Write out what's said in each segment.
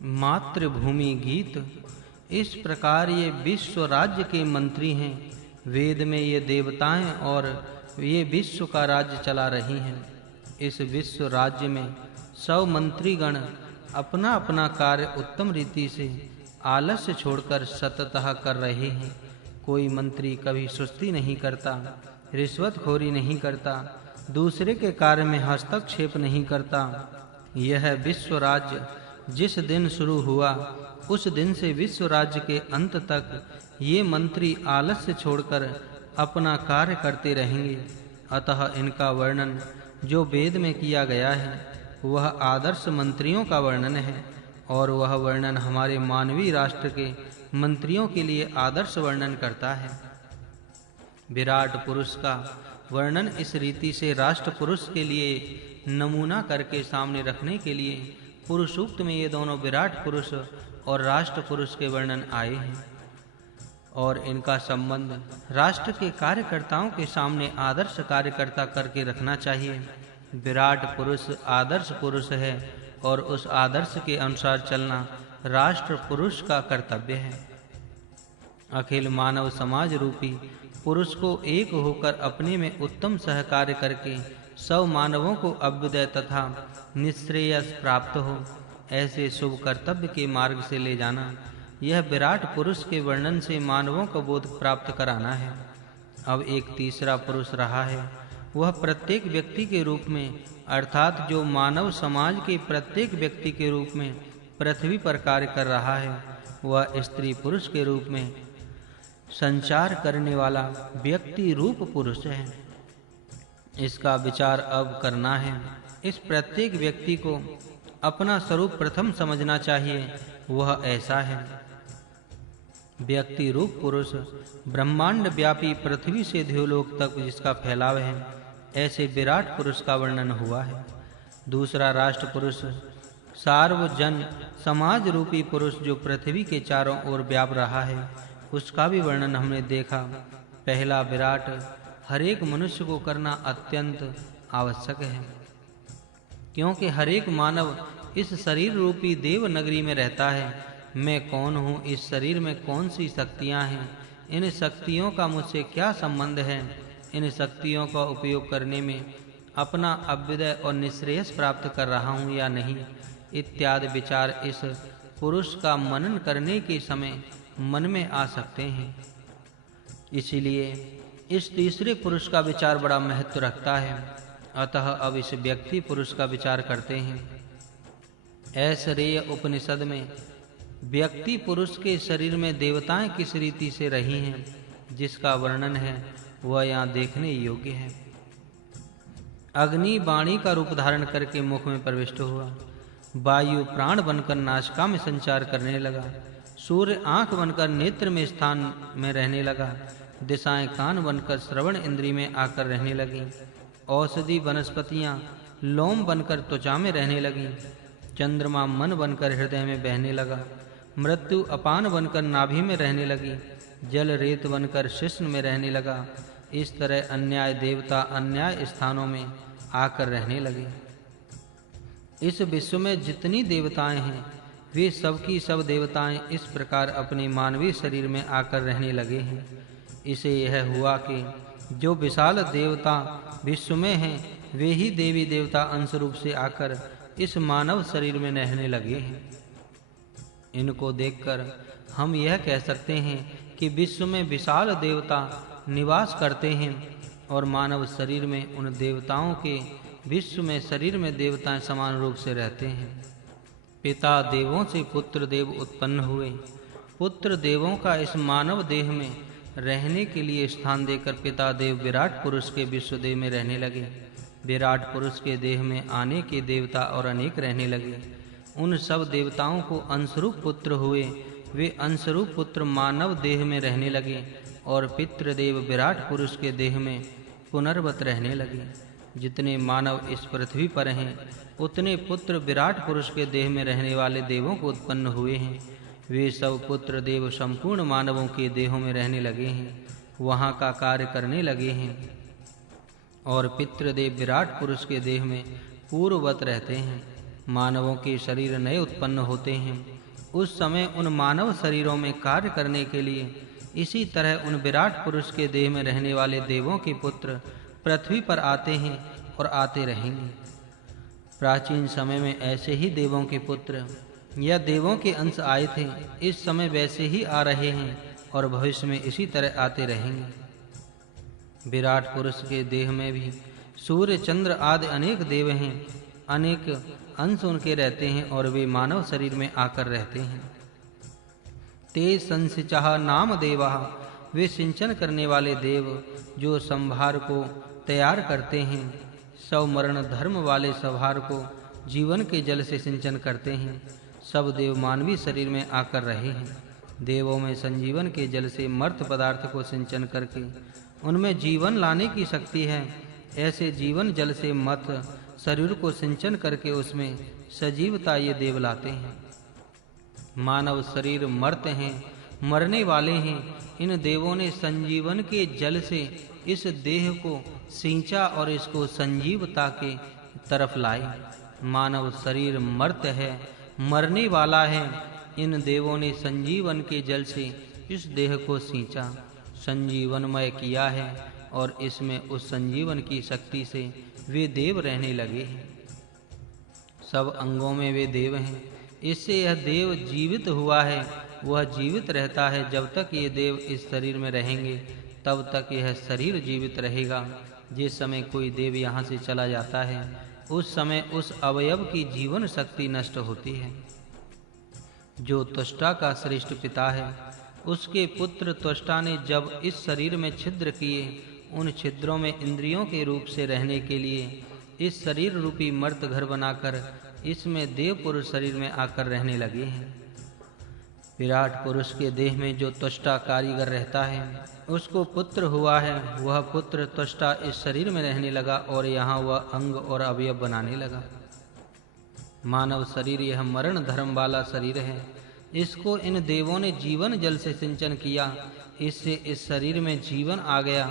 मातृभूमि गीत। इस प्रकार ये विश्व राज्य के मंत्री हैं। वेद में ये देवताएं और ये विश्व का राज्य चला रही हैं। इस विश्व राज्य में सब मंत्रीगण अपना अपना कार्य उत्तम रीति से आलस्य छोड़कर सततः कर रहे हैं। कोई मंत्री कभी सुस्ती नहीं करता, रिश्वतखोरी नहीं करता, दूसरे के कार्य में हस्तक्षेप नहीं करता। यह विश्व राज्य जिस दिन शुरू हुआ उस दिन से विश्व राज्य के अंत तक ये मंत्री आलस्य छोड़कर अपना कार्य करते रहेंगे। अतः इनका वर्णन जो वेद में किया गया है वह आदर्श मंत्रियों का वर्णन है, और वह वर्णन हमारे मानवीय राष्ट्र के मंत्रियों के लिए आदर्श वर्णन करता है। विराट पुरुष का वर्णन इस रीति से राष्ट्र पुरुष के लिए नमूना करके सामने रखने के लिए पुरुषोक्त में ये दोनों विराट पुरुष और राष्ट्र पुरुष के वर्णन आए हैं, और इनका संबंध राष्ट्र के कार्यकर्ताओं के सामने आदर्श कार्यकर्ता करके रखना चाहिए। विराट पुरुष आदर्श पुरुष है और उस आदर्श के अनुसार चलना राष्ट्र पुरुष का कर्तव्य है। अखिल मानव समाज रूपी पुरुष को एक होकर अपने में उत्तम सहकार्य करके सब मानवों को अभ्युदय तथा निश्रेयस प्राप्त हो, ऐसे शुभ कर्तव्य के मार्ग से ले जाना, यह विराट पुरुष के वर्णन से मानवों को बोध प्राप्त कराना है। अब एक तीसरा पुरुष रहा है, वह प्रत्येक व्यक्ति के रूप में, अर्थात जो मानव समाज के प्रत्येक व्यक्ति के रूप में पृथ्वी पर कार्य कर रहा है, वह स्त्री पुरुष के रूप में संचार करने वाला व्यक्ति रूप पुरुष है। इसका विचार अब करना है। इस प्रत्येक व्यक्ति को अपना स्वरूप प्रथम समझना चाहिए। वह ऐसा है। व्यक्ति रूप पुरुष ब्रह्मांड व्यापी पृथ्वी से देवलोक तक जिसका फैलाव है, ऐसे विराट पुरुष का वर्णन हुआ है। दूसरा राष्ट्र पुरुष सार्वजन समाज रूपी पुरुष जो पृथ्वी के चारों ओर व्याप रहा है, उसका भी वर्णन हमने देखा। पहला विराट हर एक मनुष्य को करना अत्यंत आवश्यक है, क्योंकि हर एक मानव इस शरीर रूपी देव नगरी में रहता है। मैं कौन हूँ, इस शरीर में कौन सी शक्तियाँ हैं, इन शक्तियों का मुझसे क्या संबंध है, इन शक्तियों का उपयोग करने में अपना अभ्युदय और निश्रेयस प्राप्त कर रहा हूँ या नहीं, इत्यादि विचार इस पुरुष का मनन करने के समय मन में आ सकते हैं। इसीलिए इस तीसरे पुरुष का विचार बड़ा महत्व रखता है। अतः अब इस व्यक्ति पुरुष का विचार करते हैं। ऐश्वर्य उपनिषद में व्यक्ति पुरुष के शरीर में देवताएं किस रीति से रही हैं, जिसका वर्णन है, वह यहाँ देखने योग्य है। अग्नि वाणी का रूप धारण करके मुख में प्रविष्ट हुआ, वायु प्राण बनकर नासिका में संचार करने लगा, सूर्य आंख बनकर नेत्र में स्थान में रहने लगा, दिशाएं कान बनकर श्रवण इंद्री में आकर रहने लगी, औषधि वनस्पतियां लोम बनकर त्वचा में रहने लगी, चंद्रमा मन बनकर हृदय में बहने लगा, मृत्यु अपान बनकर नाभि में रहने लगी, जल रेत बनकर शिश्न में रहने लगा। इस तरह अन्याय देवता अन्याय स्थानों में आकर रहने लगे। इस विश्व में जितनी देवताएं हैं, वे सब की सब देवताएं इस प्रकार अपने मानवीय शरीर में आकर रहने लगे हैं। इसे यह हुआ कि जो विशाल देवता विश्व में हैं, वे ही देवी देवता अंश रूप से आकर इस मानव शरीर में रहने लगे हैं। इनको देखकर हम यह कह सकते हैं कि विश्व में विशाल देवता निवास करते हैं, और मानव शरीर में उन देवताओं के विश्व में शरीर में देवताएं समान रूप से रहते हैं। पिता देवों से पुत्र देव उत्पन्न हुए। पुत्र देवों का इस मानव देह में रहने के लिए स्थान देकर पिता देव विराट पुरुष के विश्व देह में रहने लगे। विराट पुरुष के देह में आने के देवता और अनेक रहने लगे। उन सब देवताओं को अंशरूप पुत्र हुए। वे अंशरूप पुत्र मानव देह में रहने लगे और पितृदेव विराट पुरुष के देह में पुनर्वत रहने लगे। जितने मानव इस पृथ्वी पर हैं, उतने पुत्र विराट पुरुष के देह में रहने वाले देवों को उत्पन्न हुए हैं। वे सब पुत्र देव संपूर्ण मानवों के देहों में रहने लगे हैं, वहाँ का कार्य करने लगे हैं, और पितृदेव विराट पुरुष के देह में पूर्ववत रहते हैं। मानवों के शरीर नए उत्पन्न होते हैं, उस समय उन मानव शरीरों में कार्य करने के लिए इसी तरह उन विराट पुरुष के देह में रहने वाले देवों के पुत्र पृथ्वी पर आते हैं और आते रहेंगे। प्राचीन समय में ऐसे ही देवों के पुत्र या देवों के अंश आए थे, इस समय वैसे ही आ रहे हैं और भविष्य में इसी तरह आते रहेंगे। विराट पुरुष के देह में भी सूर्य, चंद्र आदि अनेक देव हैं, अनेक अंश उनके रहते हैं और वे मानव शरीर में आकर रहते हैं। ते संसिचाः नाम देवाः, वे सिंचन करने वाले देव जो संभार को तैयार करते हैं। सब मरण धर्म वाले संभार को जीवन के जल से सिंचन करते हैं। सब देव मानवीय शरीर में आकर रहे हैं। देवों में संजीवन के जल से मर्त पदार्थ को सिंचन करके उनमें जीवन लाने की शक्ति है। ऐसे जीवन जल से मत शरीर को सिंचन करके उसमें सजीवता ये देव लाते हैं। मानव शरीर मर्त हैं, मरने वाले हैं। इन देवों ने संजीवन के जल से इस देह को सींचा और इसको संजीवता के तरफ लाए। मानव शरीर मर्त है, मरने वाला है। इन देवों ने संजीवन के जल से इस देह को सींचा, संजीवनमय किया है और इसमें उस संजीवन की शक्ति से वे देव रहने लगे हैं। सब अंगों में वे देव हैं। इससे यह देव जीवित हुआ है। वह जीवित रहता है। जब तक ये देव इस शरीर में रहेंगे तब तक यह शरीर जीवित रहेगा। जिस समय कोई देव यहाँ से चला जाता है उस समय उस अवयव की जीवन शक्ति नष्ट होती है। जो त्वष्टा का श्रेष्ठ पिता है, उसके पुत्र त्वष्टा ने जब इस शरीर में छिद्र किए, उन छिद्रों में इंद्रियों के रूप से रहने के लिए इस शरीर रूपी मर्त घर बनाकर इसमें देव पुरुष शरीर में आकर रहने लगे हैं। विराट पुरुष के देह में जो त्वष्टा कारीगर रहता है उसको पुत्र हुआ है। वह पुत्र त्वष्टा इस शरीर में रहने लगा और यहाँ वह अंग और अवयव बनाने लगा। मानव शरीर यह मरण धर्म वाला शरीर है। इसको इन देवों ने जीवन जल से सिंचन किया, इससे इस शरीर में जीवन आ गया।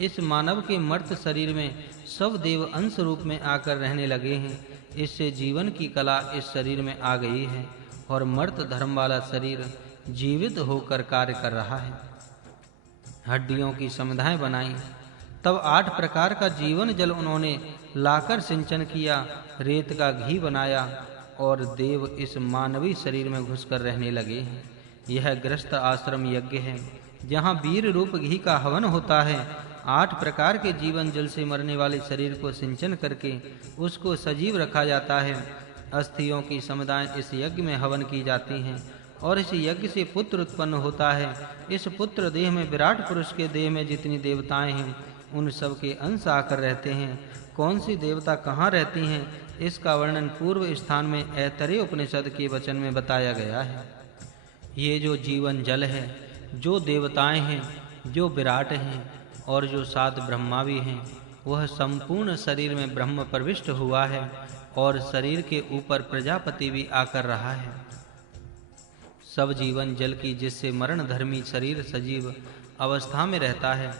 इस मानव के मर्त शरीर में सब देव अंश रूप में आकर रहने लगे हैं। इससे जीवन की कला इस शरीर में आ गई है और मर्त धर्म वाला शरीर जीवित होकर कार्य कर रहा है। हड्डियों की समुदाय बनाई, तब 8 प्रकार का जीवन जल उन्होंने लाकर सिंचन किया, रेत का घी बनाया और देव इस मानवीय शरीर में घुसकर रहने लगे हैं। यह गृहस्थ आश्रम यज्ञ है जहाँ वीर रूप घी का हवन होता है। 8 प्रकार के जीवन जल से मरने वाले शरीर को सिंचन करके उसको सजीव रखा जाता है। अस्थियों की समुदाय इस यज्ञ में हवन की जाती हैं और इस यज्ञ से पुत्र उत्पन्न होता है। इस पुत्र देह में विराट पुरुष के देह में जितनी देवताएं हैं उन सब के अंश आकर रहते हैं। कौन सी देवता कहाँ रहती हैं इसका वर्णन पूर्व स्थान में ऐतरेय उपनिषद के वचन में बताया गया है। ये जो जीवन जल है, जो देवताएं हैं, जो विराट हैं और जो 7 ब्रह्मा भी हैं, वह संपूर्ण शरीर में ब्रह्म प्रविष्ट हुआ है और शरीर के ऊपर प्रजापति भी आकर रहा है। सब जीवन जल की जिससे मरण धर्मी शरीर सजीव अवस्था में रहता है।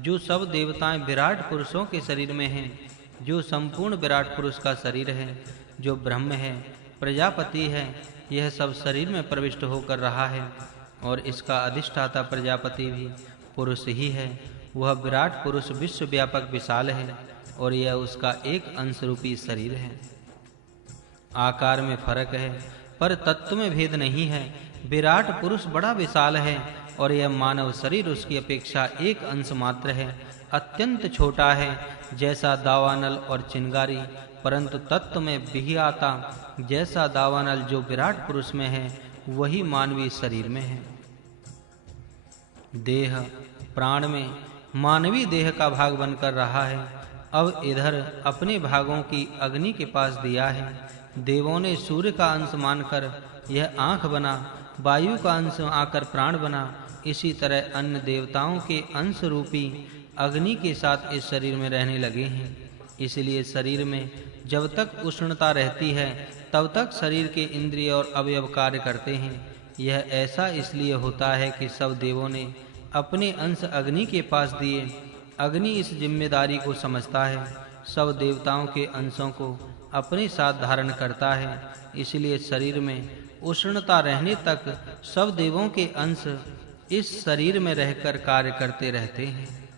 जो सब देवताएं विराट पुरुषों के शरीर में हैं, जो संपूर्ण विराट पुरुष का शरीर है, जो ब्रह्म है, प्रजापति है, यह सब शरीर में प्रविष्ट होकर रहा है और इसका अधिष्ठाता प्रजापति भी पुरुष ही है। वह विराट पुरुष विश्वव्यापक विशाल है और यह उसका एक अंश रूपी शरीर है। आकार में फर्क है पर तत्व में भेद नहीं है। विराट पुरुष बड़ा विशाल है और यह मानव शरीर उसकी अपेक्षा एक अंश मात्र है, अत्यंत छोटा है, जैसा दावानल और चिंगारी, परंतु तत्व में विहियाता जैसा दावानल जो विराट पुरुष में है वही मानवीय शरीर में है। देह प्राण में मानवीय देह का भाग बनकर रहा है। अब इधर अपने भागों की अग्नि के पास दिया है। देवों ने सूर्य का अंश मानकर यह आँख बना, वायु का अंश आकर प्राण बना। इसी तरह अन्य देवताओं के अंश रूपी अग्नि के साथ इस शरीर में रहने लगे हैं। इसलिए शरीर में जब तक उष्णता रहती है तब तक शरीर के इंद्रिय और अवयव कार्य करते हैं। यह ऐसा इसलिए होता है कि सब देवों ने अपने अंश अग्नि के पास दिए। अग्नि इस जिम्मेदारी को समझता है। सब देवताओं के अंशों को अपने साथ धारण करता है। इसलिए शरीर में उष्णता रहने तक सब देवों के अंश इस शरीर में रहकर कार्य करते रहते हैं।